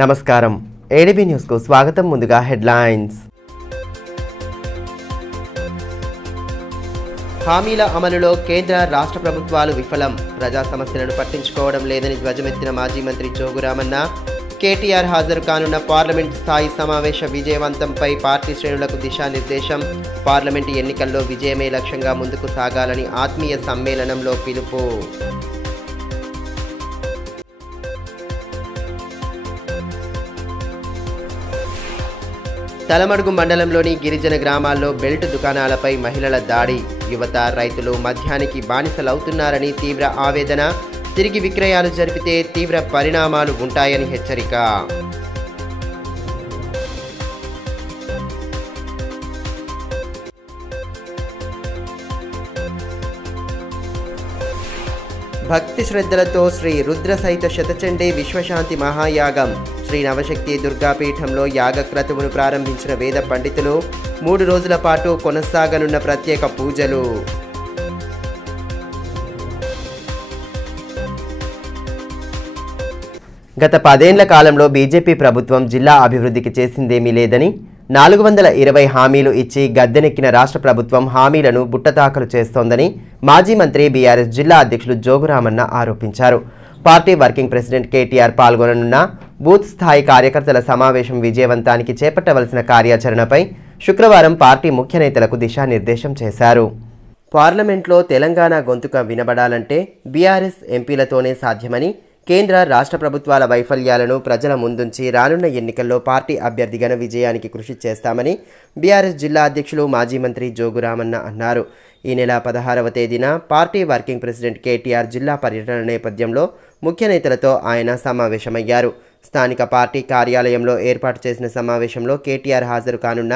నమస్కారం ADB news కు స్వాగతం. ముందుగా హెడ్లైన్స్. హామీల అమలులో కేంద్ర రాష్ట్ర ప్రభుత్వాలు విఫలం. ప్రజా సమస్యలను పట్టించుకోవడం లేదని ధ్వజమెత్తిన మాజీ మంత్రి జోగురామన్న. కేటీఆర్ హాజరు కానున్న పార్లమెంట్ స్థాయి సమావేశ విజయవంతంపై పార్టీ శ్రేణులకు దిశానిర్దేశం. పార్లమెంటు ఎన్నికల్లో విజయమే లక్ష్యంగా ముందుకు సాగాలని ఆత్మీయ సమ్మేళనంలో పిలుపు. తలమడుగు మండలంలోని గిరిజన గ్రామాల్లో బెల్ట్ దుకాణాలపై మహిళల దాడి. యువత, రైతులు మద్యానికి బానిసలవుతున్నారని తీవ్ర ఆవేదన. తిరిగి విక్రయాలు జరిపితే తీవ్ర పరిణామాలు ఉంటాయని హెచ్చరిక. భక్తి శ్రద్ధలతో శ్రీ రుద్ర సహిత శతచండీ విశ్వశాంతి మహాయాగం. శ్రీ నవశక్తి దుర్గాపీఠంలో యాగక్రతువును ప్రారంభించిన వేద పండితులు. 3 రోజుల పాటు కొనసాగనున్న ప్రత్యేక పూజలు. గత 10 ఏళ్ల కాలంలో బీజేపీ ప్రభుత్వం జిల్లా అభివృద్ధికి చేసిందేమీ లేదని, 420 హామీలు ఇచ్చి గద్దెనెక్కిన రాష్ట్ర ప్రభుత్వం హామీలను బుట్టతాకలు చేస్తోందని మాజీ మంత్రి బీఆర్ఎస్ జిల్లా అధ్యక్షులు జోగురామన్న ఆరోపించారు. పార్టీ వర్కింగ్ ప్రెసిడెంట్ కేటీఆర్ పాల్గొననున్న బూత్ స్థాయి కార్యకర్తల సమావేశం విజయవంతానికి చేపట్టవలసిన కార్యాచరణపై శుక్రవారం పార్టీ ముఖ్య నేతలకు దిశానిర్దేశం చేశారు. పార్లమెంట్లో తెలంగాణ గొంతుక వినబడాలంటే బీఆర్ఎస్ ఎంపీలతోనే సాధ్యమని, కేంద్ర రాష్ట్ర ప్రభుత్వాల వైఫల్యాలను ప్రజల ముందుంచి రానున్న ఎన్నికల్లో పార్టీ అభ్యర్థి ఘన విజయానికి కృషి చేస్తామని బీఆర్ఎస్ జిల్లా అధ్యక్షులు మాజీ మంత్రి జోగురామన్న అన్నారు. ఈ నెల 16వ తేదీన పార్టీ వర్కింగ్ ప్రెసిడెంట్ కేటీఆర్ జిల్లా పర్యటన నేపథ్యంలో ముఖ్య నేతలతో ఆయన సమావేశమయ్యారు. స్థానిక పార్టీ కార్యాలయంలో ఏర్పాటు చేసిన సమావేశంలో కేటీఆర్ హాజరు కానున్న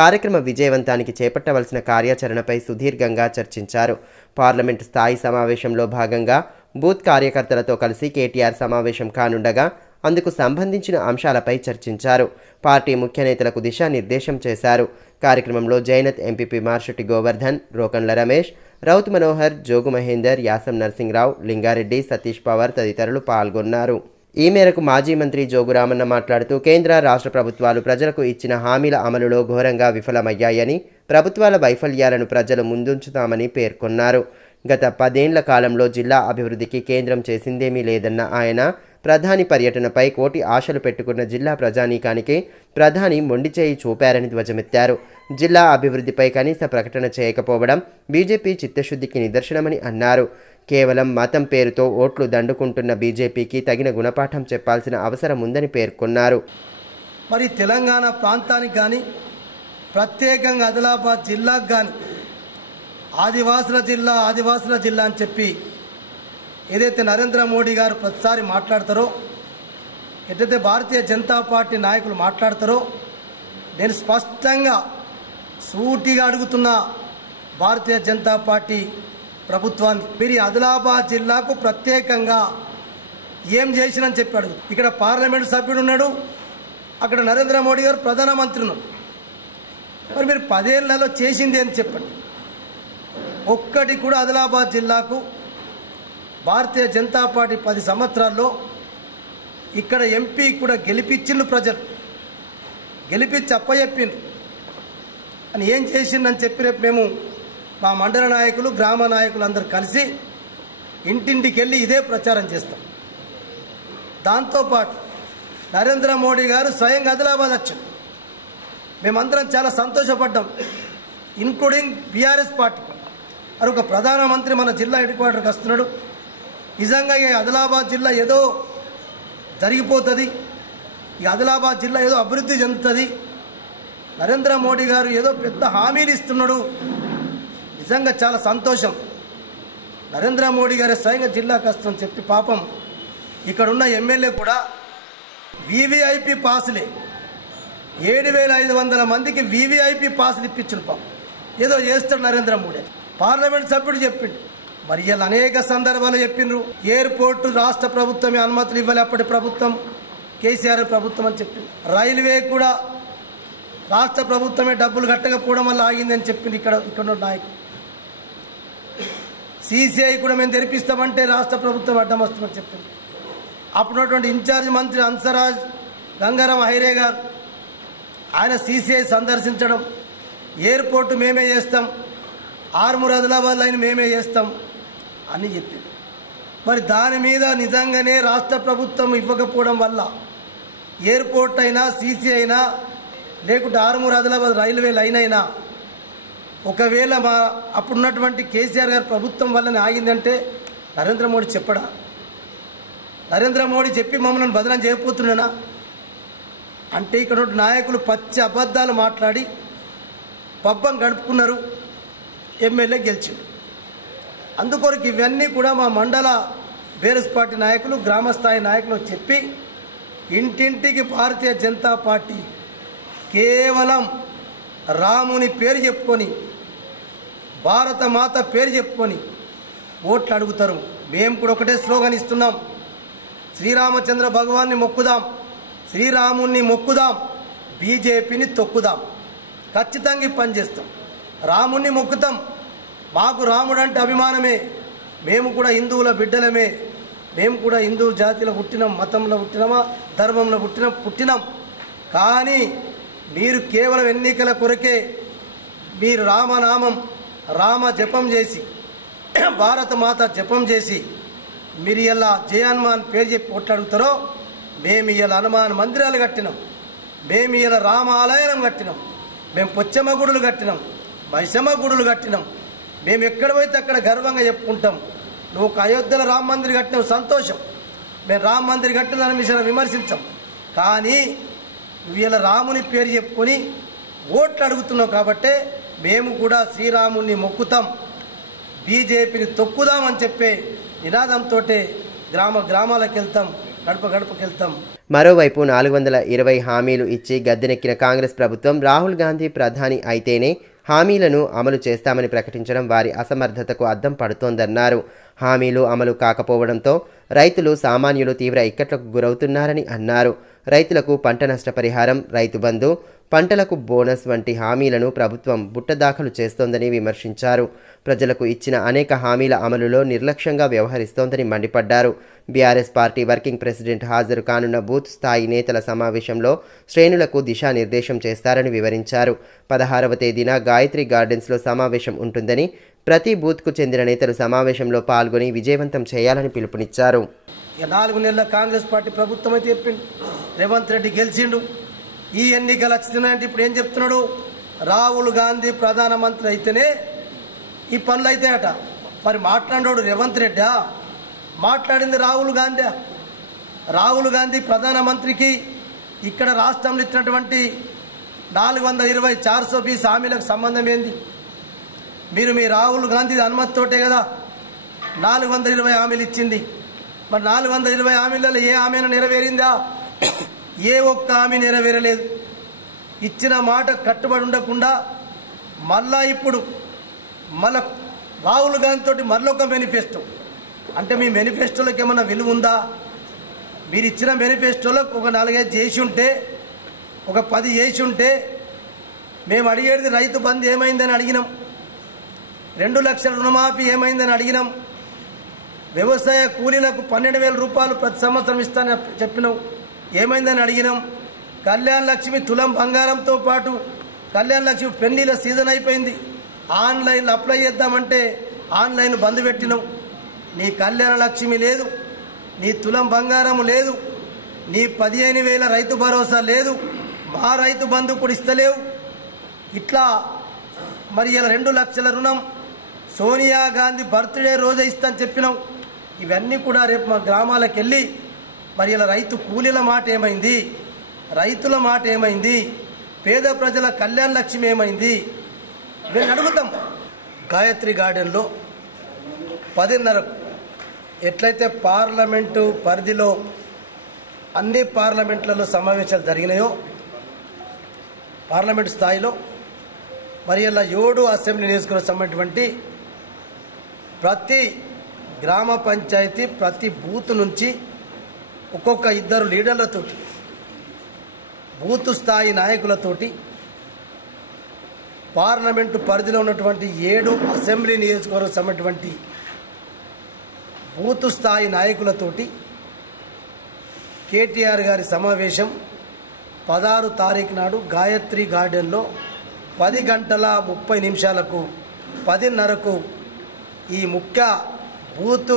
కార్యక్రమ విజయవంతానికి చేపట్టవలసిన కార్యాచరణపై సుదీర్ఘంగా చర్చించారు. పార్లమెంటు స్థాయి సమావేశంలో భాగంగా బూత్ కార్యకర్తలతో కలిసి కేటీఆర్ సమావేశం కానుండగా అందుకు సంబంధించిన అంశాలపై చర్చించారు. పార్టీ ముఖ్య నేతలకు దిశానిర్దేశం చేశారు. కార్యక్రమంలో జైనత్ ఎంపీపీ మార్షెట్టి గోవర్ధన్, రోకన్ల రమేష్, రౌత్ మనోహర్, జోగు మహేందర్, యాసం నర్సింగ్రావు, లింగారెడ్డి, సతీష్ పవార్ తదితరులు పాల్గొన్నారు. ఈ మేరకు మాజీ మంత్రి జోగురామన్న మాట్లాడుతూ, కేంద్ర రాష్ట్ర ప్రభుత్వాలు ప్రజలకు ఇచ్చిన హామీల అమలులో ఘోరంగా విఫలమయ్యాయని, ప్రభుత్వాల వైఫల్యాలను ప్రజలు ముందుంచుతామని పేర్కొన్నారు. గత 10 ఏళ్ల కాలంలో జిల్లా అభివృద్ధికి కేంద్రం చేసిందేమీ లేదన్న ఆయన, ప్రధాని పర్యటనపై కోటి ఆశలు పెట్టుకున్న జిల్లా ప్రజానీకానికి ప్రధాని మొండిచేయి చూపారని ధ్వజమెత్తారు. జిల్లా అభివృద్ధిపై కనీస ప్రకటన చేయకపోవడం బీజేపీ చిత్తశుద్ధికి నిదర్శనమని అన్నారు. కేవలం మతం పేరుతో ఓట్లు దండుకుంటున్న బీజేపీకి తగిన గుణపాఠం చెప్పాల్సిన అవసరం ఉందని పేర్కొన్నారు. మరి తెలంగాణ ప్రాంతానికి కానీ, ప్రత్యేకంగా ఆదిలాబాద్ జిల్లాకు కానీ ఆదివాసుల జిల్లా అని చెప్పి ఏదైతే నరేంద్ర మోడీ గారు ప్రతిసారి మాట్లాడతారో, ఎట్లయితే భారతీయ జనతా పార్టీ నాయకులు మాట్లాడతారో, నేను స్పష్టంగా సూటిగా అడుగుతున్న భారతీయ జనతా పార్టీ ప్రభుత్వాన్ని, మీరు ఆదిలాబాద్ జిల్లాకు ప్రత్యేకంగా ఏం చేసినని చెప్పి అడుగు. ఇక్కడ పార్లమెంటు సభ్యుడు ఉన్నాడు, అక్కడ నరేంద్ర మోడీ గారు ప్రధానమంత్రి ఉన్నారు. మరి మీరు 10 ఏళ్లలో చేసింది అని చెప్పండి. ఒక్కటి కూడా ఆదిలాబాద్ జిల్లాకు భారతీయ జనతా పార్టీ 10 సంవత్సరాల్లో ఇక్కడ ఎంపీ కూడా గెలిపించిండు, ప్రజలు గెలిపించి అప్పచెప్పిండు అని ఏం చేసిందని చెప్పి రేపు మేము మా మండల నాయకులు, గ్రామ నాయకులు అందరూ కలిసి ఇంటింటికి వెళ్ళి ఇదే ప్రచారం చేస్తాం. దాంతోపాటు నరేంద్ర మోడీ గారు స్వయంగా ఆదిలాబాద్ వచ్చారు. మేమందరం చాలా సంతోషపడ్డాం, ఇన్క్లూడింగ్ బీఆర్ఎస్ పార్టీ. మరి ఒక ప్రధానమంత్రి మన జిల్లా హెడ్ క్వార్టర్కి వస్తున్నాడు. నిజంగా ఈ ఆదిలాబాద్ జిల్లా ఏదో జరిగిపోతుంది, ఈ ఆదిలాబాద్ జిల్లా ఏదో అభివృద్ధి చెందుతుంది, నరేంద్ర మోడీ గారు ఏదో పెద్ద హామీలు ఇస్తున్నాడు. నిజంగా చాలా సంతోషం. నరేంద్ర మోడీ గారే స్వయంగా జిల్లాకు వస్తుందని చెప్పి పాపం ఇక్కడున్న ఎమ్మెల్యే కూడా వీవీఐపీ పాసులే 7,500 మందికి వీవీఐపీ పాసులు ఇప్పించిన పాపం ఏదో చేస్తాడు నరేంద్ర మోడీ. పార్లమెంట్ సభ్యుడు చెప్పిండు. మరి ఇలా అనేక సందర్భాలు చెప్పిండ్రు. ఎయిర్పోర్టు రాష్ట్ర ప్రభుత్వమే అనుమతులు ఇవ్వాలి, అప్పటి ప్రభుత్వం కేసీఆర్ ప్రభుత్వం అని చెప్పింది. రైల్వే కూడా రాష్ట్ర ప్రభుత్వమే డబ్బులు కట్టకపోవడం వల్ల ఆగిందని చెప్పింది ఇక్కడ నాయకుడు. सीसीआई కూడా మేము తెరిపిస్తామంటే రాష్ట్ర ప్రభుత్వం అడ్డం వస్తుందని చెప్పింది. అప్పుడున్నటువంటి ఇన్ఛార్జ్ మంత్రి హంసరాజ్ గంగారాం హైరే గారు ఆయన సిసిఐ సందర్శించడం, ఎయిర్పోర్టు మేమే చేస్తాం, ఆర్మూర్ ఆదిలాబాద్ లైన్ మేమే చేస్తాం అని చెప్పింది. మరి దాని మీద నిజంగానే రాష్ట్ర ప్రభుత్వం ఇవ్వకపోవడం వల్ల ఎయిర్పోర్ట్ అయినా సిసి అయినా లేకుంటే ఆర్మూర్ ఆదిలాబాద్ రైల్వే లైన్ అయినా ఒకవేళ మా అప్పుడున్నటువంటి కేసీఆర్ గారి ప్రభుత్వం వల్లనే ఆగిందంటే నరేంద్ర మోడీ చెప్పడా? నరేంద్ర మోడీ చెప్పి మమ్మల్ని బదనం చేయకపోతున్నానా? అంటే ఇక్కడ నాయకులు పచ్చి అబద్ధాలు మాట్లాడి పబ్బం గడుపుకున్నారు, ఎమ్మెల్యే గెలిచాడు. అందుకొరకు ఇవన్నీ కూడా మా మండల బీఆర్ఎస్ పార్టీ నాయకులు, గ్రామస్థాయి నాయకులు చెప్పి ఇంటింటికి భారతీయ జనతా పార్టీ కేవలం రాముని పేరు చెప్పుకొని, భారత మాత పేరు చెప్పుకొని ఓట్లు అడుగుతారు. మేము కూడా ఒకటే స్లోగన్ ఇస్తున్నాం, శ్రీరామచంద్ర భగవాన్ని మొక్కుదాం, శ్రీరాముని మొక్కుదాం, బీజేపీని తొక్కుదాం. ఖచ్చితంగా పనిచేస్తాం. రాముణ్ణి మొక్కుతాం, మాకు రాముడు అంటే అభిమానమే, మేము కూడా హిందువుల బిడ్డలమే, మేము కూడా హిందూ జాతిలో పుట్టినాం, మతంలో పుట్టినామా, ధర్మంలో పుట్టినాం. కానీ మీరు కేవలం ఎన్నికల కొరకే మీరు రామనామం, రామ జపం చేసి, భారత మాత జపం చేసి మీరు ఇలా జయాన్మాన్ పేరు చెప్పి ఓట్లాడుతారో, మేము ఇలా హనుమాన్ మందిరాలు కట్టినాం, మేము ఇలా రామ ఆలయం కట్టినాం, మేము పొచ్చమ్మ గుడులు కట్టినాం, మైసమ్మ గుడులు కట్టినాం, మేము ఎక్కడ పోతే అక్కడ గర్వంగా చెప్పుకుంటాం. నువ్వు ఒక అయోధ్యలో రామ మందిర్ కట్టినావు, సంతోషం, మేము రామ మందిర్ కట్టినాలని విషయాన్ని విమర్శించాం. కానీ నువ్వు ఇలా రాముని పేరు చెప్పుకొని ఓట్లు అడుగుతున్నావు కాబట్టే మేము కూడా శ్రీరాముని మొక్కుతాం, బీజేపీని తొక్కుదామని చెప్పే నినాదంతో గ్రామాలకు వెళ్తాం, గడప గడపకి వెళ్తాం. మరోవైపు 420 హామీలు ఇచ్చి గద్దెనెక్కిన కాంగ్రెస్ ప్రభుత్వం రాహుల్ గాంధీ ప్రధాని అయితేనే హామీలను అమలు చేస్తామని ప్రకటించడం వారి అసమర్థతకు అద్దం పడుతోందన్నారు. హామీలు అమలు కాకపోవడంతో రైతులు, సామాన్యులు తీవ్ర ఇక్కట్లకు గురవుతున్నారని అన్నారు. రైతులకు పంట నష్టపరిహారం, రైతు బంధు, పంటలకు బోనస్ వంటి హామీలను ప్రభుత్వం బుట్టదాఖలు చేస్తోందని విమర్శించారు. ప్రజలకు ఇచ్చిన అనేక హామీల అమలులో నిర్లక్ష్యంగా వ్యవహరిస్తోందని మండిపడ్డారు. బీఆర్ఎస్ పార్టీ వర్కింగ్ ప్రెసిడెంట్ హాజరు కానున్న బూత్ స్థాయి నేతల సమావేశంలో శ్రేణులకు దిశానిర్దేశం చేస్తారని వివరించారు. 16వ తేదీన గాయత్రి గార్డెన్స్లో సమావేశం ఉంటుందని, ప్రతి బూత్కు చెందిన నేతలు సమావేశంలో పాల్గొని విజయవంతం చేయాలని పిలుపునిచ్చారు. 4 నెలల కాంగ్రెస్ పార్టీ ప్రభుత్వం అయితే చెప్పిండు, రేవంత్ రెడ్డి గెలిచిండు, ఈ ఎన్నికలు వచ్చినాయంటే ఇప్పుడు ఏం చెప్తున్నాడు? రాహుల్ గాంధీ ప్రధానమంత్రి అయితేనే ఈ పనులు అవుతాయట. మరి మాట్లాడాడు రేవంత్ రెడ్డా? మాట్లాడింది రాహుల్ గాంధీ. రాహుల్ గాంధీ ప్రధానమంత్రికి ఇక్కడ రాష్ట్రంలో ఇచ్చినటువంటి 420 420 హామీలకు సంబంధం ఏంది? మీరు మీ రాహుల్ గాంధీ అనుమతితోటే కదా 420 హామీలు ఇచ్చింది. మరి 420 హామీలలో ఏ హామీని నెరవేరిందా? ఏ ఒక్క హామీ నెరవేరలేదు. ఇచ్చిన మాట కట్టుబడి ఉండకుండా మళ్ళా ఇప్పుడు రాహుల్ గాంధీ తోటి మరొక మేనిఫెస్టో. అంటే మీ మేనిఫెస్టోలోకి ఏమన్నా విలువ ఉందా? మీరు ఇచ్చిన మేనిఫెస్టోలో ఒక 4-5 చేసి ఉంటే, ఒక 10 చేసి ఉంటే, మేము అడిగేది రైతు బంధు ఏమైందని అడిగినాం, 2 లక్షల రుణమాఫీ ఏమైందని అడిగినాం, వ్యవసాయ కూలీలకు 12,000 రూపాయలు ప్రతి సంవత్సరం ఇస్తానని చెప్పినాం, ఏమైందని అడిగినాం. కళ్యాణ లక్ష్మి తులం బంగారంతో పాటు కళ్యాణ లక్ష్మి పెళ్లిల సీజన్ అయిపోయింది, ఆన్లైన్లో అప్లై చేద్దామంటే ఆన్లైన్ బంద్ పెట్టినాం. నీ కళ్యాణ లక్ష్మి లేదు, నీ తులం బంగారం లేదు, నీ 15,000 రైతు భరోసా లేదు, మా రైతు బంధు కూడా ఇస్తలేవు. ఇట్లా మరి ఇలా 2 లక్షల రుణం సోనియా గాంధీ బర్త్డే రోజే ఇస్తాను చెప్పినాం. ఇవన్నీ కూడా రేపు మా గ్రామాలకు వెళ్ళి మరి ఇలా రైతు కూలీల మాట ఏమైంది, రైతుల మాట ఏమైంది, పేద ప్రజల కళ్యాణ లక్ష్మి ఏమైంది, ఇవన్నీ అడుగుతాం. గాయత్రి గార్డెన్లో 10:30 ఎట్లయితే పార్లమెంటు పరిధిలో అన్ని పార్లమెంట్లలో సమావేశాలు జరిగినాయో, పార్లమెంటు స్థాయిలో మరి ఇలా 7 అసెంబ్లీ నియోజకవర్గం సంబంధించినటువంటి ప్రతి గ్రామ పంచాయతీ, ప్రతి బూత్ నుంచి ఒక్కొక్క 2 లీడర్లతోటి, బూత్ స్థాయి నాయకులతోటి, పార్లమెంటు పరిధిలో ఉన్నటువంటి 7 అసెంబ్లీ నియోజకవర్గం సంబంధించినటువంటి బూత్ స్థాయి నాయకులతోటి కేటీఆర్ గారి సమావేశం 16 తారీఖు నాడు గాయత్రి గార్డెన్లో 10:30 10:30కు ఈ ముఖ్య బూత్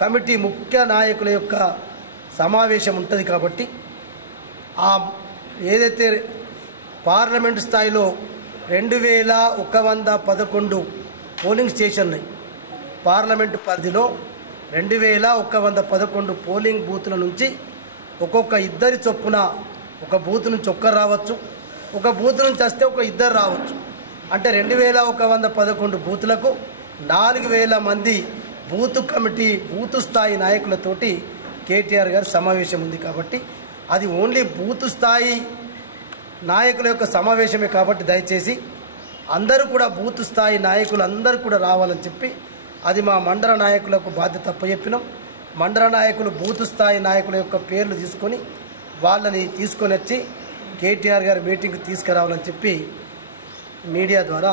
కమిటీ ముఖ్య నాయకుల యొక్క సమావేశం ఉంటుంది. కాబట్టి ఏదైతే పార్లమెంటు స్థాయిలో 2111 పోలింగ్ స్టేషన్ ఉన్నాయి, పార్లమెంటు పరిధిలో 2111 పోలింగ్ బూతుల నుంచి ఒక్కొక్క ఇద్దరి చొప్పున ఒక బూత్ నుంచి ఒక్కరు రావచ్చు, ఒక బూత్ నుంచి వస్తే ఒక ఇద్దరు రావచ్చు. అంటే 2111 బూతులకు 4000 మంది బూత్ కమిటీ బూత్ స్థాయి నాయకులతోటి కేటీఆర్ గారి సమావేశం ఉంది. కాబట్టి అది ఓన్లీ బూత్ స్థాయి నాయకుల యొక్క సమావేశమే. కాబట్టి దయచేసి అందరూ కూడా బూత్ స్థాయి నాయకులు అందరూ కూడా రావాలని చెప్పి అది మా మండల నాయకులకు బాధ్యత అప్పచెప్పినాం. మండల నాయకులు బూత్ స్థాయి నాయకుల యొక్క పేర్లు తీసుకొని వాళ్ళని తీసుకొని వచ్చి కేటీఆర్ గారి మీటింగ్కి తీసుకురావాలని చెప్పి మీడియా ద్వారా.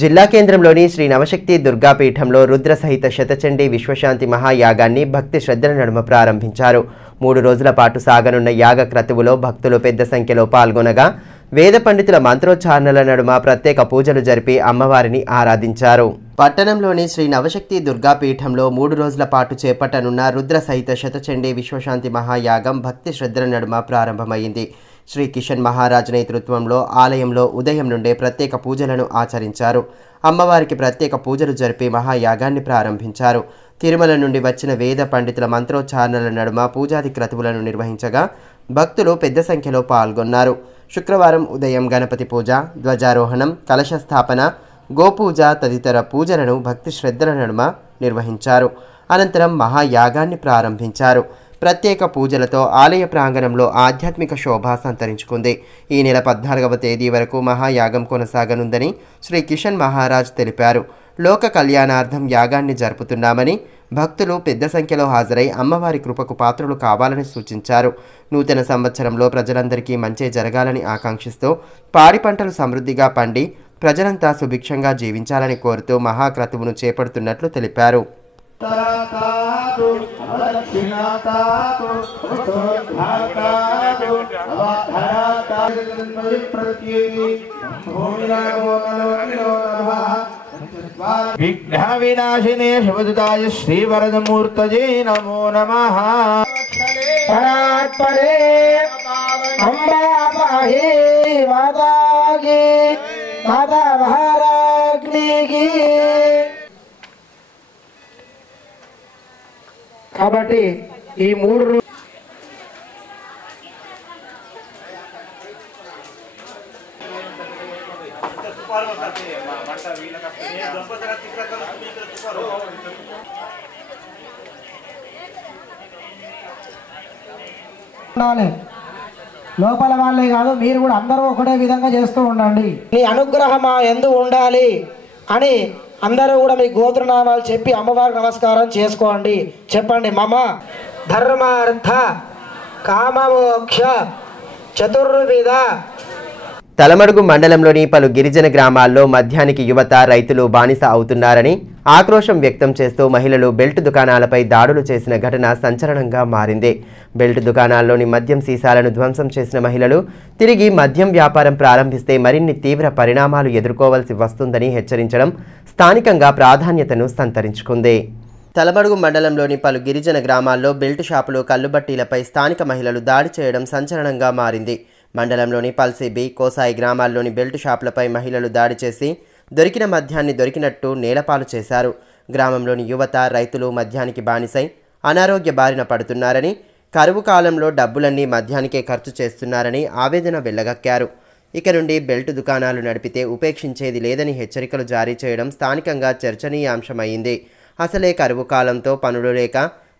జిల్లా కేంద్రంలోని శ్రీ నవశక్తి దుర్గాపీఠంలో రుద్ర సహిత శతచండీ విశ్వశాంతి మహాయాగాన్ని భక్తి శ్రద్ధల నడుమ ప్రారంభించారు. 3 రోజుల పాటు సాగనున్న యాగ క్రతువులో భక్తులు పెద్ద సంఖ్యలో పాల్గొనగా వేద పండితుల మంత్రోచ్చారణల నడుమ ప్రత్యేక పూజలు జరిపి అమ్మవారిని ఆరాధించారు. పట్టణంలోని శ్రీ నవశక్తి దుర్గాపీఠంలో 3 రోజుల పాటు చేపట్టనున్న రుద్ర సహిత శతచండీ విశ్వశాంతి మహాయాగం భక్తి శ్రద్ధల నడుమ ప్రారంభమైంది. శ్రీ కిషన్ మహారాజ్ నేతృత్వంలో ఆలయంలో ఉదయం నుండే ప్రత్యేక పూజలను ఆచరించారు. అమ్మవారికి ప్రత్యేక పూజలు జరిపి మహాయాగాన్ని ప్రారంభించారు. తిరుమల నుండి వచ్చిన వేద పండితుల మంత్రోచ్చారణల నడుమ పూజాది క్రతువులను నిర్వహించగా భక్తులు పెద్ద సంఖ్యలో పాల్గొన్నారు. శుక్రవారం ఉదయం గణపతి పూజ, ధ్వజారోహణం, కలశ స్థాపన, గోపూజ తదితర పూజలను భక్తి శ్రద్ధల నడుమ నిర్వహించారు. అనంతరం మహాయాగాన్ని ప్రారంభించారు. ప్రత్యేక పూజలతో ఆలయ ప్రాంగణంలో ఆధ్యాత్మిక శోభ సంతరించుకుంది. ఈ నెల 14వ తేదీ వరకు మహాయాగం కొనసాగనుందని శ్రీ కిషన్ మహారాజ్ తెలిపారు. లోక కళ్యాణార్థం యాగాన్ని జరుపుతున్నామని భక్తులు పెద్ద సంఖ్యలో హాజరై అమ్మవారి కృపకు పాత్రులు కావాలని సూచించారు. నూతన సంవత్సరంలో ప్రజలందరికీ మంచి జరగాలని ఆకాంక్షిస్తూ పాడి పంటలు సమృద్ధిగా పండి ప్రజలంతా సుభిక్షంగా జీవించాలని కోరుతూ మహాక్రతువును చేపడుతున్నట్లు తెలిపారు. విఘ్న వినాశినే శివదుతాయ శ్రీవరదమూర్తజే నమో నమః. పరాత్పరే అంబా పాహి మాతాకి మాతా మహారాజ్ఞికి. కాబట్టి ఈ 3 లోపల వాళ్ళే కాదు, మీరు కూడా అందరూ ఒకటే విధంగా చేస్తూ ఉండండి. నీ అనుగ్రహం మా యందు ఉండాలి అని అందరూ కూడా మీ గోత్రనామాలు చెప్పి అమ్మవారికి నమస్కారం చేసుకోండి. చెప్పండి. మమ ధర్మార్థ కామమోక్ష చతుర్విధ. తలమడుగు మండలంలోని పలు గిరిజన గ్రామాల్లో మద్యానికి యువత, రైతులు బానిస అవుతున్నారని ఆక్రోశం వ్యక్తం చేస్తూ మహిళలు బెల్ట్ దుకాణాలపై దాడులు చేసిన ఘటన సంచలనంగా మారింది. బెల్ట్ దుకాణాల్లోని మద్యం సీసాలను ధ్వంసం చేసిన మహిళలు తిరిగి మద్యం వ్యాపారం ప్రారంభిస్తే మరిన్ని తీవ్ర పరిణామాలు ఎదుర్కోవాల్సి వస్తుందని హెచ్చరించడం స్థానికంగా ప్రాధాన్యతను సంతరించుకుంది. తలమడుగు మండలంలోని పలు గిరిజన గ్రామాల్లో బెల్ట్ షాపులు, కల్లుబట్టీలపై స్థానిక మహిళలు దాడి చేయడం సంచలనంగా మారింది. మండలంలోని పల్సిబి, కోసాయి గ్రామాల్లోని బెల్ట్ షాపులపై మహిళలు దాడి చేసి దొరికిన మద్యాన్ని దొరికినట్టు నేలపాలు చేశారు. గ్రామంలోని యువత, రైతులు మద్యానికి బానిసై అనారోగ్య బారిన పడుతున్నారని, కరువు కాలంలో డబ్బులన్నీ మద్యానికే ఖర్చు చేస్తున్నారని ఆవేదన వెళ్లగక్కారు. ఇక నుండి బెల్ట్ దుకాణాలు నడిపితే ఉపేక్షించేది లేదని హెచ్చరికలు జారీ చేయడం స్థానికంగా చర్చనీయాంశమైంది. అసలే కరువు కాలంతో పనులు లేక,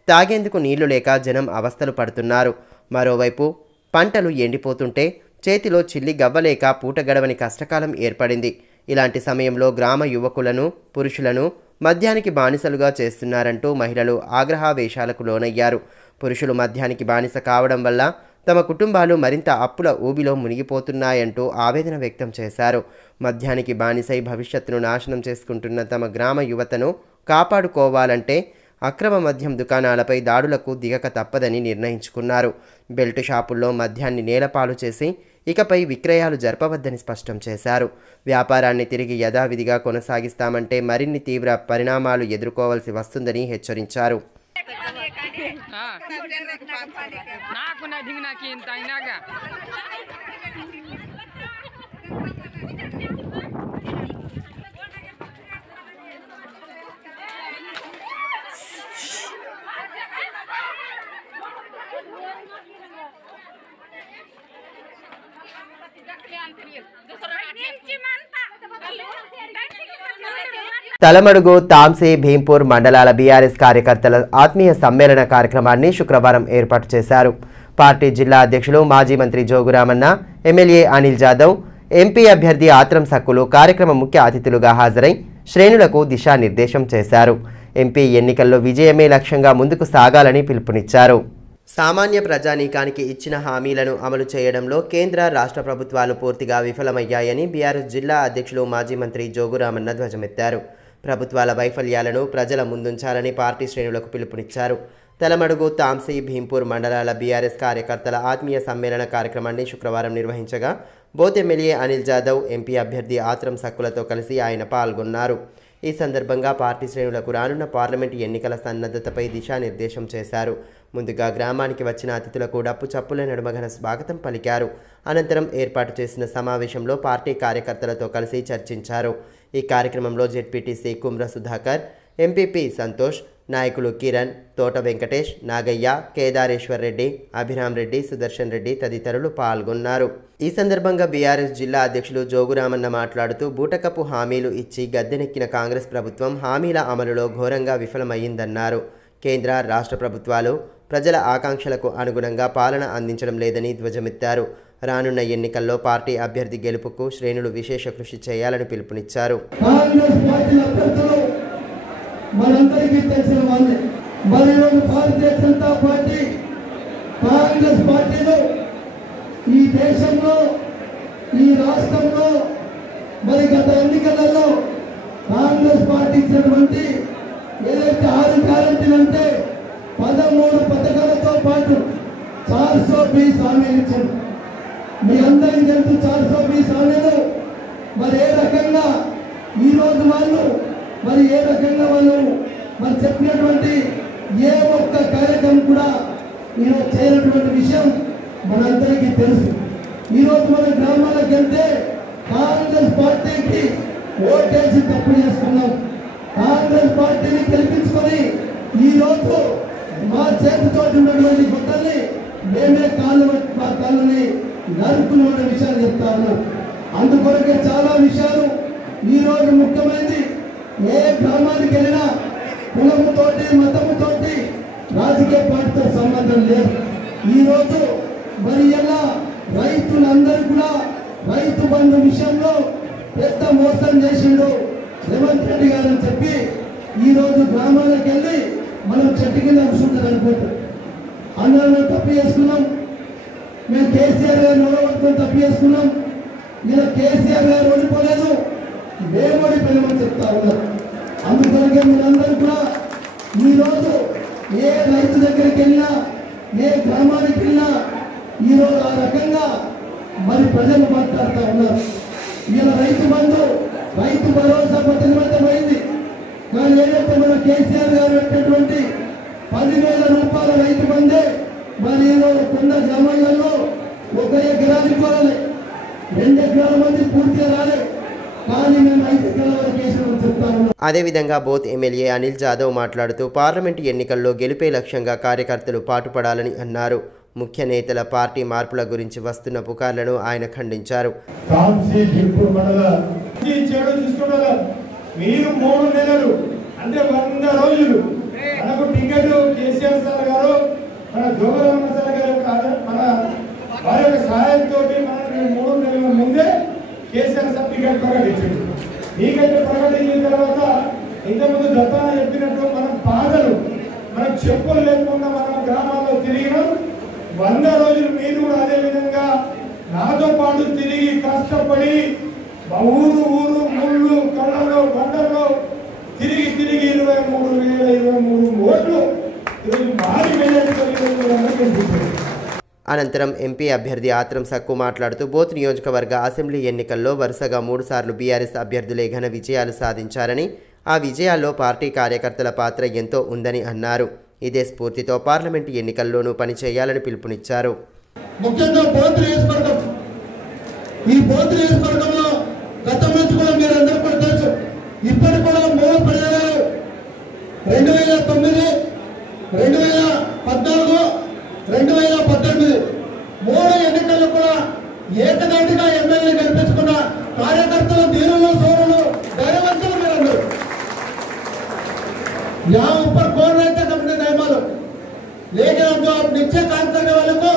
తాగేందుకు నీళ్లు లేక జనం అవస్థలు పడుతున్నారు. మరోవైపు పంటలు ఎండిపోతుంటే చేతిలో చిల్లి గవ్వలేక పూట గడవని కష్టకాలం ఏర్పడింది. ఇలాంటి సమయంలో గ్రామ యువకులను, పురుషులను మద్యానికి బానిసలుగా చేస్తున్నారంటూ మహిళలు ఆగ్రహావేశాలకు లోనయ్యారు. పురుషులు మద్యానికి బానిస కావడం వల్ల తమ కుటుంబాలు మరింత అప్పుల ఊబిలో మునిగిపోతున్నాయంటూ ఆవేదన వ్యక్తం చేశారు. మద్యానికి బానిసై భవిష్యత్తును నాశనం చేసుకుంటున్న తమ గ్రామ యువతను కాపాడుకోవాలంటే అక్రమ మద్యం దుకాణాలపై దాడులకు దిగక తప్పదని నిర్ణయించుకున్నారు. బెల్ట్ షాపుల్లో మద్యాన్ని నేలపాలు చేసి ఇకపై విక్రయాలు జరపవద్దని స్పష్టం చేశారు. వ్యాపారాన్ని తిరిగి యథావిధిగా కొనసాగిస్తామంటే మరిన్ని తీవ్ర పరిణామాలు ఎదుర్కోవాల్సి వస్తుందని హెచ్చరించారు. తలమడుగు, తాంసీ, భీంపూర్ మండలాల బీఆర్ఎస్ కార్యకర్తల ఆత్మీయ సమ్మేళన కార్యక్రమాన్ని శుక్రవారం ఏర్పాటు చేశారు. పార్టీ జిల్లా అధ్యక్షులు మాజీ మంత్రి జోగురామన్న, ఎమ్మెల్యే అనిల్ జాదవ్, ఎంపీ అభ్యర్థి ఆత్రం సక్కులు కార్యక్రమ ముఖ్య అతిథులుగా హాజరై శ్రేణులకు దిశానిర్దేశం చేశారు. ఎంపీ ఎన్నికల్లో విజయమే లక్ష్యంగా ముందుకు సాగాలని పిలుపునిచ్చారు. సామాన్య ప్రజానీకానికి ఇచ్చిన హామీలను అమలు చేయడంలో కేంద్ర రాష్ట్ర ప్రభుత్వాలు పూర్తిగా విఫలమయ్యాయని బీఆర్ఎస్ జిల్లా అధ్యక్షులు మాజీ మంత్రి జోగురామన్న ధ్వజమెత్తారు. ప్రభుత్వాల వైఫల్యాలను ప్రజల ముందుంచాలని పార్టీ శ్రేణులకు పిలుపునిచ్చారు. తలమడుగు, తాంసీ, భీంపూర్ మండలాల బీఆర్ఎస్ కార్యకర్తల ఆత్మీయ సమ్మేళన కార్యక్రమాన్ని శుక్రవారం నిర్వహించగా both MLA Anil Jadhav, MP అభ్యర్థి ఆత్రం సక్కులతో కలిసి ఆయన పాల్గొన్నారు. ఈ సందర్భంగా పార్టీ శ్రేణులకు రానున్న పార్లమెంటు ఎన్నికల సన్నద్ధతపై దిశానిర్దేశం చేశారు. ముందుగా గ్రామానికి వచ్చిన అతిథులకు డప్పు చప్పుల నడుమ ఘన స్వాగతం పలికారు. అనంతరం ఏర్పాటు చేసిన సమావేశంలో పార్టీ కార్యకర్తలతో కలిసి చర్చించారు. ఈ కార్యక్రమంలో జెడ్పీటీసీ కుమ్ర సుధాకర్, ఎంపీపీ సంతోష్, నాయకులు కిరణ్, తోట వెంకటేష్, నాగయ్య, కేదారేశ్వర్ రెడ్డి, అభిరామ్ రెడ్డి, సుదర్శన్ రెడ్డి తదితరులు పాల్గొన్నారు. ఈ సందర్భంగా బీఆర్ఎస్ జిల్లా అధ్యక్షులు జోగురామన్న మాట్లాడుతూ బూటకపు హామీలు ఇచ్చి గద్దెనెక్కిన కాంగ్రెస్ ప్రభుత్వం హామీల అమలులో ఘోరంగా విఫలమయ్యిందన్నారు. కేంద్ర రాష్ట్ర ప్రభుత్వాలు ప్రజల ఆకాంక్షలకు అనుగుణంగా పాలన అందించడం లేదని ధ్వజమెత్తారు. రానున్న ఎన్నికల్లో పార్టీ అభ్యర్థి గెలుపుకు శ్రేణులు విశేష కృషి చేయాలని పిలుపునిచ్చారు. మనందరికీ తెలిసిన వాళ్ళే. మరి భారతీయ జనతా పార్టీ, కాంగ్రెస్ పార్టీలో ఈ దేశంలో, ఈ రాష్ట్రంలో మరి గత ఎన్నికలలో కాంగ్రెస్ పార్టీ ఇచ్చినటువంటి ఏదైతే 6 గ్యారెంటీలు అంటే 13 పథకాలతో పాటు 420 హామీలు ఇచ్చారు. మీ అందరికీ తెలుసు 420 హామీలు మరి ఏ రకంగా ఈరోజు వాళ్ళు మరి ఏ రకంగా వాళ్ళు మరి చెప్పినటువంటి ఏ ఒక్క కార్యక్రమం కూడా ఈరోజు చేయనటువంటి విషయం మనందరికీ తెలుసు. ఈరోజు మన గ్రామాలకు వెళ్తే కాంగ్రెస్ పార్టీకి ఓటేసి తప్పు చేసుకున్నాం. కాంగ్రెస్ పార్టీని గెలిపించుకొని ఈరోజు మా చేతితో ఉన్నటువంటి గుట్టల్ని మేమే మా కాళ్ళని నరుకున్న విషయాలు చెప్తా ఉన్నాం. అందుకొరకే చాలా విషయాలు ఈరోజు ముఖ్యమైనది. ఏ గ్రామానికి వెళ్ళినా కులముతోటి, మతముతోటి, రాజకీయ పార్టీతో సంబంధం లేదు. ఈరోజు మరి ఎలా రైతులందరూ కూడా రైతు బంధు విషయంలో పెద్ద మోసం చేసిండు రేవంత్ రెడ్డి గారు అని చెప్పి ఈరోజు గ్రామాలకు వెళ్ళి మనం చెట్టు కింద కూర్చుంటారు అనుకుంటాం. అందరం తప్పు చేసుకున్నాం. మేము కేసీఆర్ గారిని ఓడగొట్టుకొని తప్పు చేసుకున్నాం. ఇలా కేసీఆర్ గారు ఓడిపోలేదు, మేము ఓడిపోయామని చెప్తా ఉన్నారు. అందుకనికే మీరందరూ కూడా ఈరోజు ఏ రైతు దగ్గరికి వెళ్ళినా, ఏ గ్రామానికి వెళ్ళినా ఈరోజు ఆ రకంగా మరి ప్రజలు మాట్లాడుతూ ఉన్నారు. ఇలా రైతు బంధు, రైతు భరోసా పథకమైంది. కానీ ఏదైతే మన కేసీఆర్ గారు పెట్టినటువంటి 10,000 రూపాయల రైతు బంధే మరి ఈరోజు కొండ గ్రామాలలో 1 ఎకరానికి కోరాలి, 2 ఎకరాల మంది పూర్తిగా రాలే. కానీ మేము 5 ఎకరాల వరకు వేసామని చెప్తా ఉన్నాం. అదేవిధంగా బోత్ ఎమ్మెల్యే అనిల్ జాదవ్ మాట్లాడుతూ పార్లమెంటు ఎన్నికల్లో గెలిపే లక్ష్యంగా కార్యకర్తలు పాటుపడాలని అన్నారు. ముఖ్య నేతల పార్టీ మార్పుల గురించి వస్తున్న పుకార్లను ఆయన ఖండించారు. మీరు 3 నెలలు అంటే 100 రోజులు మనకు టికెట్ కేసీఆర్ సార్ గారు, మన జోగురామన్న సార్ గారు మన వారి యొక్క సహాయంతో మనకు 3 నెలల ముందే కేసీఆర్ సార్ టికెట్ ప్రకటించారు. టికెట్ ప్రకటించిన తర్వాత ఇంతకుముందు దత్తాన చెప్పినట్టు మనం పాదలు, మనకు చెప్పులు లేకుండా మనం గ్రామాల్లో తిరిగినాం. 100 రోజులు మీరు కూడా అదే విధంగా నాతో పాటు తిరిగి కష్టపడి ఊరు ఊరు ముళ్ళు కళ్ళలో బండల్లో తిరిగి 23,023 ఓట్లు ఈరోజు భారీ మెజారిటీ కనిపిస్తుంది. అనంతరం ఎంపీ అభ్యర్థి ఆత్రం సక్కు మాట్లాడుతూ బోత్ నియోజకవర్గ అసెంబ్లీ ఎన్నికల్లో వరుసగా 3 సార్లు బీఆర్ఎస్ అభ్యర్థులే ఘన విజయాలు సాధించారని, ఆ విజయాల్లో పార్టీ కార్యకర్తల పాత్ర ఎంతో ఉందని అన్నారు. ఇదే స్ఫూర్తితో పార్లమెంటు ఎన్నికల్లోనూ పనిచేయాలని పిలుపునిచ్చారు. ముఖ్యంగా బోత్ నియోజకవర్గం, ఈ బోత్ నియోజకవర్గంలో గతం నుంచి కూడా మీరు అందరూ కూడా తెలుసు, ఇప్పటి కూడా 3 పర్యాయాలు 2009, 2014, 2018 3 ఎన్నికల్లో కూడా ఏకదాటిగా ఎమ్మెల్యే గెలిపించుకున్న కార్యకర్తలు, దీనులు, సోదరులు, ధైర్యవంతులు మీరందరూ. यहाँ ऊपर कौन रहते हैं अपने नैमालो, लेकिन हम जो आप नीचे काम करने वाले को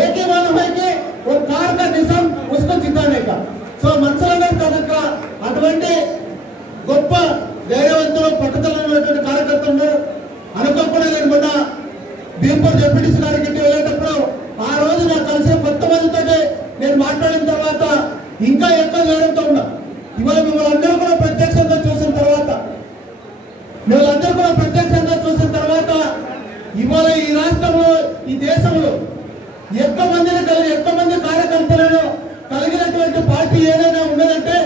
एक ही मालूम है कि वो कार का निशान उसको जिताने का. सो मनसला का अటువంటి గొప్ప ధైర్యవంతులు, పట్టుదలైనటువంటి కార్యకర్తలు అనుకోకుండా నేను మొన్న బీంపూర్ డిప్యూటీసీ గారికి వెళ్ళేటప్పుడు ఆ రోజు నాకు కలిసి కొత్త మందితో నేను మాట్లాడిన తర్వాత ఇంకా ఎక్కువ చేయడంతో ఉన్నా. ఇవాళ మిమ్మల్ని అందరూ కూడా ప్రత్యక్షంగా చూసిన తర్వాత ఇవాళ ఈ రాష్ట్రంలో, ఈ దేశంలో ఎక్కువ మంది కార్యకర్తలను కలిగినటువంటి పార్టీ ఏదైనా ఉన్నదంటే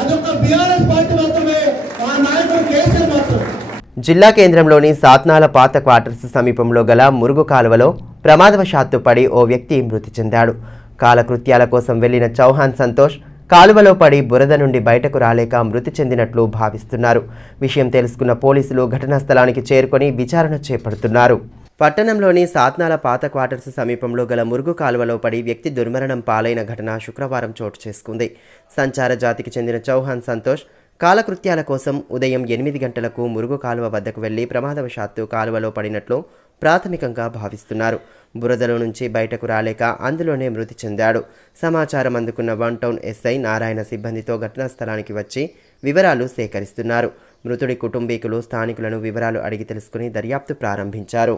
అదొక బీఆర్ఎస్ పార్టీ మాత్రమే, ఆ నాయకుడు కేసీఆర్ మాత్రమే. జిల్లా కేంద్రంలోని సాత్నాల పాత క్వార్టర్స్ సమీపంలో గల మురుగు కాలువలో ప్రమాదవశాత్తు పడి ఓ వ్యక్తి మృతి చెందాడు. కాలకృత్యాల కోసం వెళ్లిన చౌహాన్ సంతోష్ కాలువలో పడి బురద నుండి బయటకు రాలేక మృతి చెందినట్లు భావిస్తున్నారు. విషయం తెలుసుకున్న పోలీసులు ఘటనా స్థలానికి చేరుకొని విచారణ చేపడుతున్నారు. పట్టణంలోని సాత్నాల పాత క్వార్టర్స్ సమీపంలో గల మురుగు కాలువలో పడి వ్యక్తి దుర్మరణం పాలైన ఘటన శుక్రవారం చోటు చేసుకుంది. సంచార జాతికి చెందిన చౌహాన్ సంతోష్ కాలకృత్యాల కోసం ఉదయం 8 గంటలకు మురుగు కాలువ వద్దకు వెళ్లి ప్రమాదవశాత్తు కాలువలో పడినట్లు ప్రాథమికంగా భావిస్తున్నారు. బురదలో నుంచి బయటకు రాలేక అందులోనే మృతి చెందాడు. సమాచారం అందుకున్న 1 టౌన్ ఎస్ఐ నారాయణ సిబ్బందితో ఘటనా స్థలానికి వచ్చి వివరాలు సేకరిస్తున్నారు. మృతుడి కుటుంబీకులు స్థానికులను వివరాలు అడిగి తెలుసుకుని దర్యాప్తు ప్రారంభించారు.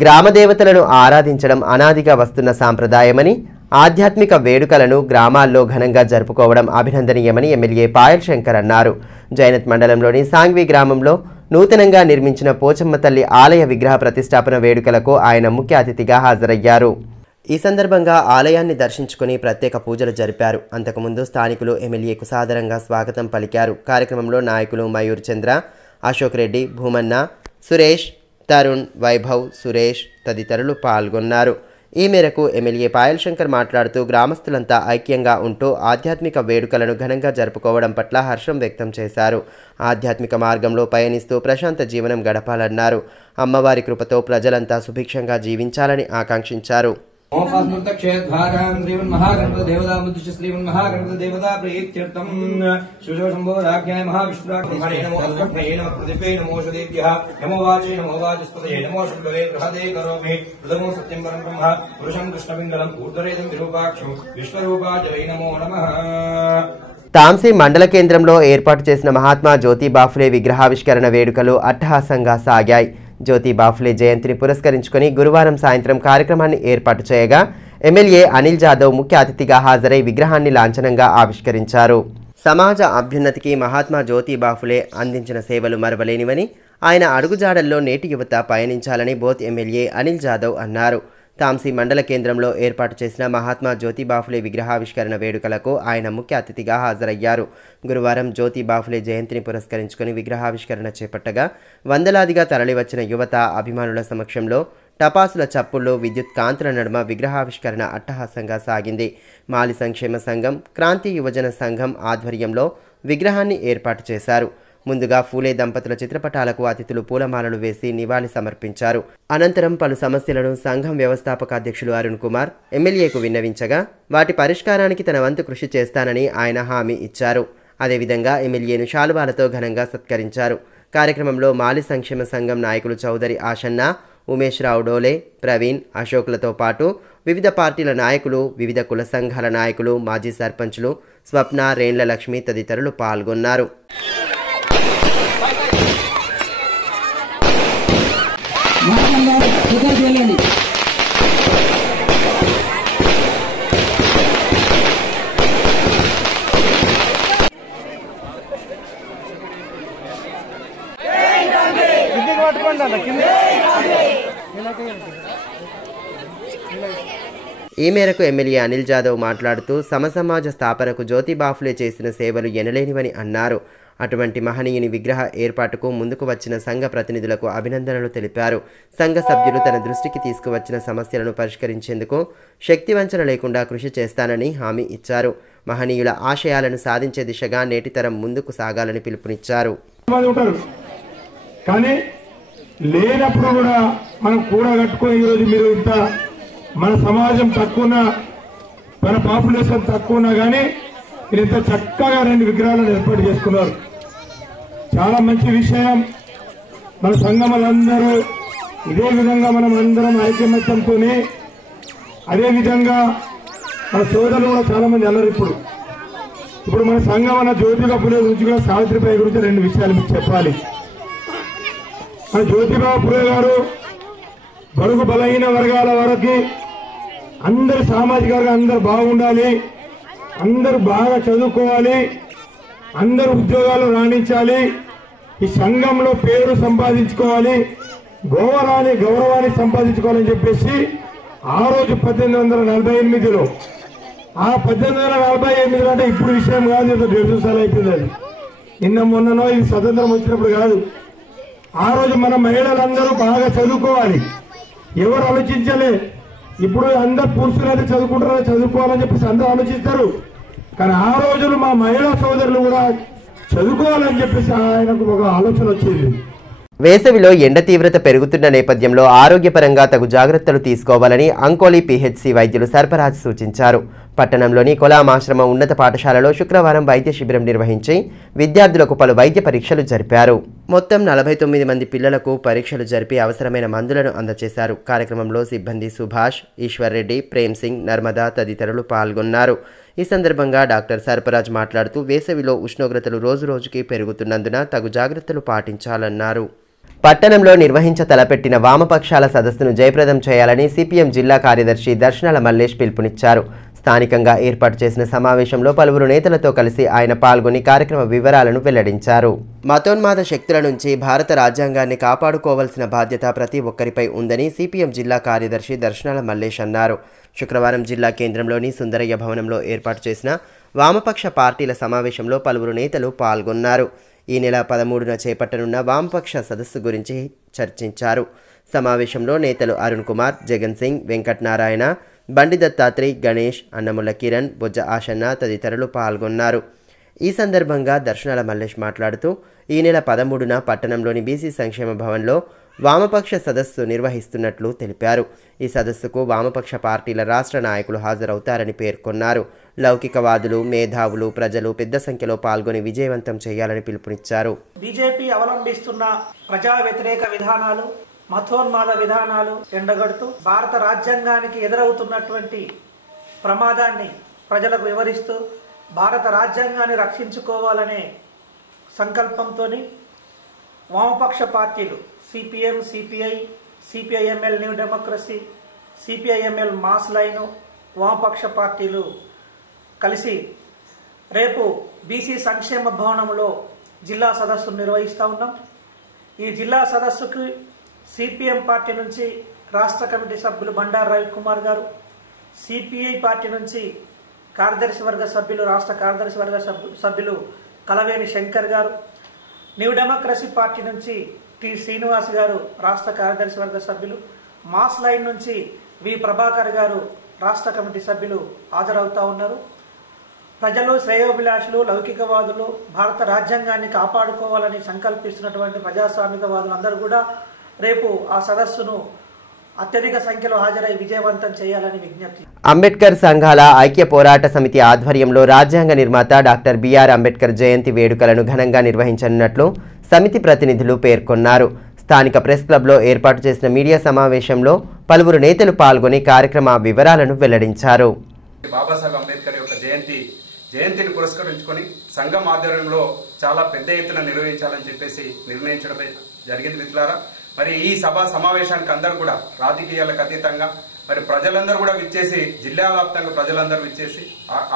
గ్రామదేవతలను ఆరాధించడం అనాదిగా వస్తున్న సాంప్రదాయమని, ఆధ్యాత్మిక వేడుకలను గ్రామాల్లో ఘనంగా జరుపుకోవడం అభినందనీయమని ఎమ్మెల్యే పాయల్ శంకర్ అన్నారు. జైనత్ మండలంలోని సాంగ్వి గ్రామంలో నూతనంగా నిర్మించిన పోచమ్మ తల్లి ఆలయ విగ్రహ ప్రతిష్టాపన వేడుకలకు ఆయన ముఖ్య అతిథిగా హాజరయ్యారు. ఈ సందర్భంగా ఆలయాన్ని దర్శించుకుని ప్రత్యేక పూజలు జరిపారు. అంతకుముందు స్థానికులు ఎమ్మెల్యేకు సాదరంగా స్వాగతం పలికారు. కార్యక్రమంలో నాయకులు మయూర్ చంద్ర, అశోక్ రెడ్డి, భూమన్న, సురేష్, తరుణ్, వైభవ్, సురేష్ తదితరులు పాల్గొన్నారు. ఈ మేరకు ఎమ్మెల్యే పాయల్ శంకర్ మాట్లాడుతూ గ్రామస్తులంతా ఐక్యంగా ఉంటూ ఆధ్యాత్మిక వేడుకలను ఘనంగా జరుపుకోవడం పట్ల హర్షం వ్యక్తం చేశారు. ఆధ్యాత్మిక మార్గంలో పయనిస్తూ ప్రశాంత జీవనం గడపాలన్నారు. అమ్మవారి కృపతో ప్రజలంతా సుభిక్షంగా జీవించాలని ఆకాంక్షించారు. తాంసీ మండల కేంద్రంలో ఏర్పాటు చేసిన మహాత్మా జ్యోతిబా ఫులే విగ్రహావిష్కరణ వేడుకలు అట్టహాసంగా సాగాయి. జ్యోతిబా ఫులే జయంతిని పురస్కరించుకుని గురువారం సాయంత్రం కార్యక్రమాన్ని ఏర్పాటు చేయగా ఎమ్మెల్యే అనిల్ జాదవ్ ముఖ్య అతిథిగా హాజరై విగ్రహాన్ని లాంఛనంగా ఆవిష్కరించారు. సమాజ అభ్యున్నతికి మహాత్మా జ్యోతిబా ఫులే అందించిన సేవలు మరవలేనివని, ఆయన అడుగుజాడల్లో నేటి యువత పయనించాలని బోత్ ఎమ్మెల్యే అనిల్ జాదవ్ అన్నారు. తాంసీ మండల కేంద్రంలో ఏర్పాటు చేసిన మహాత్మా జ్యోతిబా ఫులే విగ్రహావిష్కరణ వేడుకలకు ఆయన ముఖ్య అతిథిగా హాజరయ్యారు. గురువారం జ్యోతిబా ఫులే జయంతిని పురస్కరించుకుని విగ్రహావిష్కరణ చేపట్టగా వందలాదిగా తరలివచ్చిన యువత అభిమానుల సమక్షంలో టపాసుల చప్పుళ్ళు, విద్యుత్ కాంతుల నడుమ విగ్రహావిష్కరణ అట్టహాసంగా సాగింది. మాలి సంక్షేమ సంఘం, క్రాంతి యువజన సంఘం ఆధ్వర్యంలో విగ్రహాన్ని ఏర్పాటు చేశారు. ముందుగా ఫూలే దంపతుల చిత్రపటాలకు అతిథులు పూలమాలలు వేసి నివాళి సమర్పించారు. అనంతరం పలు సమస్యలను సంఘం వ్యవస్థాపక అధ్యక్షులు అరుణ్ కుమార్ ఎమ్మెల్యేకు విన్నవించగా వాటి పరిష్కారానికి తన వంతు కృషి చేస్తానని ఆయన హామీ ఇచ్చారు. అదేవిధంగా ఎమ్మెల్యేను శాలువాలతో ఘనంగా సత్కరించారు. కార్యక్రమంలో మాలి సంక్షేమ సంఘం నాయకులు చౌదరి ఆషన్న, ఉమేష్ రావు డోలే, ప్రవీణ్, అశోక్లతో పాటు వివిధ పార్టీల నాయకులు, వివిధ కుల సంఘాల నాయకులు, మాజీ సర్పంచులు, స్వప్న, రేండ్ల లక్ష్మి తదితరులు పాల్గొన్నారు. ఈ మేరకు ఎమ్మెల్యే అనిల్ జాదవ్ మాట్లాడుతూ సమసమాజ స్థాపనకు జ్యోతిబాఫులే చేసిన సేవలు ఎనలేనివని అన్నారు. అటువంటి మహనీయుని విగ్రహ ఏర్పాటుకు ముందుకు వచ్చిన సంఘ ప్రతినిధులకు అభినందనలు తెలిపారు. సంఘ సభ్యులు తన దృష్టికి తీసుకువచ్చిన సమస్యలను పరిష్కరించేందుకు శక్తివంచన లేకుండా కృషి చేస్తానని హామీ ఇచ్చారు. మహనీయుల ఆశయాలను సాధించే దిశగా నేటితరం ముందుకు సాగాలని పిలుపునిచ్చారు. కానీ లేనప్పుడు కూడా మనం కూడగట్టుకుని ఈరోజు మీరు ఇంత మన సమాజం తక్కువ మన పాపులేషన్ తక్కువ ఉన్నా కానీ మీరు ఇంత చక్కగా 2 విగ్రహాలను ఏర్పాటు చేసుకున్నారు. చాలా మంచి విషయం. మన సంఘములందరూ ఇదే విధంగా మనం అందరం ఐకమత్యంతో అదేవిధంగా మన సోదరులు కూడా చాలా మంది అన్నారు. ఇప్పుడు మన సంఘం అన్న జ్యోతిబా ఫులే గురించి కూడా సావిత్రిబాయి గురించి 2 విషయాలు మీకు చెప్పాలి. మన జ్యోతిబా ఫులే గారు బడుగు బలహీన వర్గాల వరకు అందరు సామాజిక వర్గం అందరు బాగుండాలి, అందరూ బాగా చదువుకోవాలి, అందరూ ఉద్యోగాలు రాణించాలి, ఈ సంఘంలో పేరు సంపాదించుకోవాలి, గౌరవాన్ని సంపాదించుకోవాలని చెప్పేసి ఆ రోజు 1848లో ఆ 1848 అంటే ఇప్పుడు విషయం కాదు, 150 సార్లు అయిపోయింది. అది నిన్న మొన్ననో ఇది స్వతంత్రం వచ్చినప్పుడు కాదు. ఆ రోజు మన మహిళలందరూ బాగా చదువుకోవాలి. ఎవరు ఆలోచించలే. ఇప్పుడు అందరు పురుషులు అయితే చదువుకుంటారో చదువుకోవాలని చెప్పేసి అందరూ ఆలోచిస్తారు. కానీ ఆ రోజులు మా మహిళా సోదరులు కూడా చదువుకోవాలని చెప్పేసి ఆయనకు ఒక ఆలోచన వచ్చింది. వేసవిలో ఎండ తీవ్రత పెరుగుతున్న నేపథ్యంలో ఆరోగ్యపరంగా తగు జాగ్రత్తలు తీసుకోవాలని అంకోలి పిహెచ్సి వైద్యులు సర్పరాజ్ సూచించారు. పట్టణంలోని కొలామాశ్రమ ఉన్నత పాఠశాలలో శుక్రవారం వైద్య శిబిరం నిర్వహించి విద్యార్థులకు పలు వైద్య పరీక్షలు జరిపారు. మొత్తం 49 మంది పిల్లలకు పరీక్షలు జరిపి అవసరమైన మందులను అందజేశారు. కార్యక్రమంలో సిబ్బంది సుభాష్, ఈశ్వర్ రెడ్డి, ప్రేమ్ సింగ్, నర్మదా తదితరులు పాల్గొన్నారు. ఈ సందర్భంగా డాక్టర్ సర్పరాజ్ మాట్లాడుతూ వేసవిలో ఉష్ణోగ్రతలు రోజురోజుకి పెరుగుతున్నందున తగు జాగ్రత్తలు పాటించాలన్నారు. పట్టణంలో నిర్వహించ తలపెట్టిన వామపక్షాల సదస్సును జయప్రదం చేయాలని సిపిఎం జిల్లా కార్యదర్శి దర్శనాల మల్లేష్ పిలుపునిచ్చారు. స్థానికంగా ఏర్పాటు చేసిన సమావేశంలో పలువురు నేతలతో కలిసి ఆయన పాల్గొని కార్యక్రమ వివరాలను వెల్లడించారు. మతోన్మాద శక్తుల నుంచి భారత రాజ్యాంగాన్ని కాపాడుకోవాల్సిన బాధ్యత ప్రతి ఒక్కరిపై ఉందని సిపిఎం జిల్లా కార్యదర్శి దర్శనాల మల్లేష్ అన్నారు. శుక్రవారం జిల్లా కేంద్రంలోని సుందరయ్య భవనంలో ఏర్పాటు చేసిన వామపక్ష పార్టీల సమావేశంలో పలువురు నేతలు పాల్గొన్నారు. ఈ నెల 13న చేపట్టనున్న వామపక్ష సదస్సు గురించి చర్చించారు. సమావేశంలో నేతలు అరుణ్ కుమార్, జగన్ సింగ్, వెంకట్ నారాయణ, బండి దత్తాత్రేయ్, గణేష్, అన్నముల కిరణ్, బొజ్జ ఆశన్న తదితరులు పాల్గొన్నారు. ఈ సందర్భంగా దర్శనాల మల్లేష్ మాట్లాడుతూ ఈ నెల 13న పట్టణంలోని బీసీ సంక్షేమ భవన్లో వామపక్ష సదస్సు నిర్వహిస్తున్నట్లు తెలిపారు. ఈ సదస్సుకు వామపక్ష పార్టీల రాష్ట్ర నాయకులు హాజరవుతారని పేర్కొన్నారు. లౌకికవాదులు, మేధావులు, ప్రజలు పెద్ద సంఖ్యలో పాల్గొని విజయవంతం చేయాలని పిలుపునిచ్చారు. బీజేపీ అవలంబిస్తున్న ప్రజా వ్యతిరేక విధానాలు, మతోన్మాద విధానాలు ఎండగడుతూ భారత రాజ్యాంగానికి ఎదురవుతున్నటువంటి ప్రమాదాన్ని ప్రజలకు వివరిస్తూ భారత రాజ్యాంగాన్ని రక్షించుకోవాలనే సంకల్పంతో వామపక్ష పార్టీలు CPM, CPI, CPIML new democracy, CPIML mass line వామపక్ష పార్టీలు కలిసి రేపు బీసీ సంక్షేమ భవనంలో జిల్లా సదస్సును నిర్వహిస్తూ ఉన్నాం. ఈ జిల్లా సదస్సుకు సిపిఎం పార్టీ నుంచి రాష్ట్ర కమిటీ సభ్యులు బండారు రవికుమార్ గారు, సిపిఐ పార్టీ నుంచి కార్యదర్శి వర్గ సభ్యులు, రాష్ట్ర కార్యదర్శి వర్గ సభ్యులు కలవేని శంకర్ గారు, న్యూ డెమోక్రసీ పార్టీ నుంచి టి శ్రీనివాస్ గారు, రాష్ట్ర కార్యదర్శి వర్గ సభ్యులు, మాస్ లైన్ నుంచి వి ప్రభాకర్ గారు, రాష్ట్ర కమిటీ సభ్యులు హాజరవుతా ఉన్నారు. ప్రజలు, శ్రేయోభిలాషులు, లౌకికవాదులు భారత రాజ్యాంగాన్ని కాపాడుకోవాలని సంకల్పిస్తున్నటువంటి ప్రజాస్వామికవాదులు అందరూ కూడా రేపు ఆ సదస్సును అత్యధిక సంఖ్యలో హాజరై విజయవంతం చేయాలని విజ్ఞప్తి. అంబేద్కర్ సంఘాల ఐక్య పోరాట సమితి ఆధ్వర్యంలో రాజ్యాంగ నిర్మాత డాక్టర్ బిఆర్ అంబేద్కర్ జయంతి వేడుకలను ఘనంగా నిర్వహించనున్నట్లు సమితి ప్రతినిధులు పేర్కొన్నారు. స్థానిక ప్రెస్ క్లబ్లో ఏర్పాటు చేసిన మీడియా సమావేశంలో పలువురు నేతలు పాల్గొని కార్యక్రమ వివరాలను వెల్లడించారు. బాబాసాహెబ్ అంబేద్కర్ యొక్క జయంతిని పురస్కరించుకొని సంఘం ఆధ్వర్యంలో చాలా పెద్ద ఎత్తున నిర్వహించాలని చెప్పేసి నిర్ణయించడం జరిగింది. మిత్రులారా, మరి ఈ సమావేశానికి అందరూ కూడా రాజకీయాలకు అతీతంగా మరి ప్రజలందరూ కూడా విచ్చేసి, జిల్లా వ్యాప్తంగా ప్రజలందరూ విచ్చేసి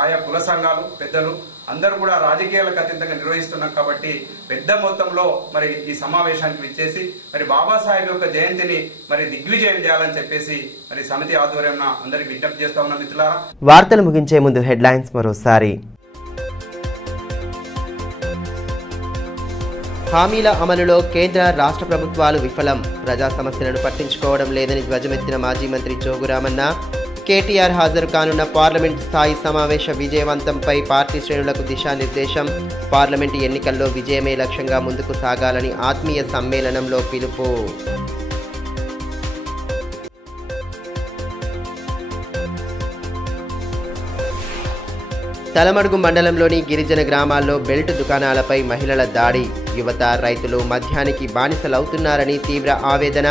ఆయా కుల సంఘాలు, పెద్దలు, అందరూ కూడా రాజకీయాలకు అతీతంగా నిర్వహిస్తున్నాం కాబట్టి పెద్ద మొత్తంలో మరి ఈ సమావేశానికి విచ్చేసి మరి బాబాసాహెబ్ యొక్క జయంతిని మరి దిగ్విజయం చేయాలని చెప్పేసి మరి సమితి ఆధ్వర్యంలో అందరికి విజ్ఞప్తి చేస్తా ఉన్నాం మిత్రులారా. వార్తలు ముగించే ముందు హెడ్లైన్స్ మరోసారి. హామీల అమలులో కేంద్ర రాష్ట్ర ప్రభుత్వాలు విఫలం, ప్రజా సమస్యలను పట్టించుకోవడం లేదని ధ్వజమెత్తిన మాజీ మంత్రి జోగురామన్న. కేటీఆర్ హాజరు కానున్న పార్లమెంట్ స్థాయి సమావేశ విజయవంతంపై పార్టీ శ్రేణులకు దిశానిర్దేశం, పార్లమెంటు ఎన్నికల్లో విజయమే లక్ష్యంగా ముందుకు సాగాలని ఆత్మీయ సమ్మేళనంలో పిలుపు. తలమడుగు మండలంలోని గిరిజన గ్రామాల్లో బెల్ట్ దుకాణాలపై మహిళల దాడి, యువత రైతులు మద్యానికి బానిసలవుతున్నారని తీవ్ర ఆవేదన,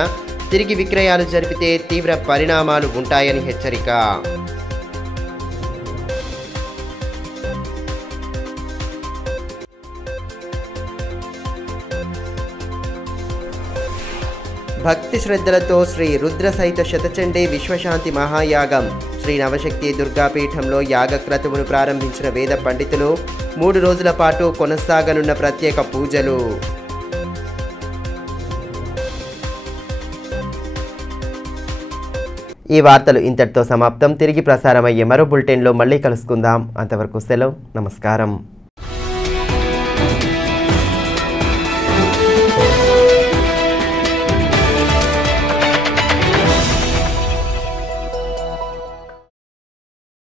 తిరిగి విక్రయాలు జరిపితే తీవ్ర పరిణామాలు ఉంటాయని హెచ్చరిక. భక్తి శ్రద్ధలతో శ్రీ రుద్ర సహిత శతచండీ విశ్వశాంతి మహాయాగం, శ్రీ నవశక్తి దుర్గాపీఠంలో యాగక్రతువును ప్రారంభించిన వేద పండితులు, 3 రోజుల పాటు కొనసాగనున్న ప్రత్యేక పూజలు. ఈ వార్తలు ఇంతటితో సమాప్తం. తిరిగి ప్రసారమయ్యే మరో బులెటిన్లో మళ్ళీ కలుసుకుందాం. అంతవరకు సెలవు, నమస్కారం.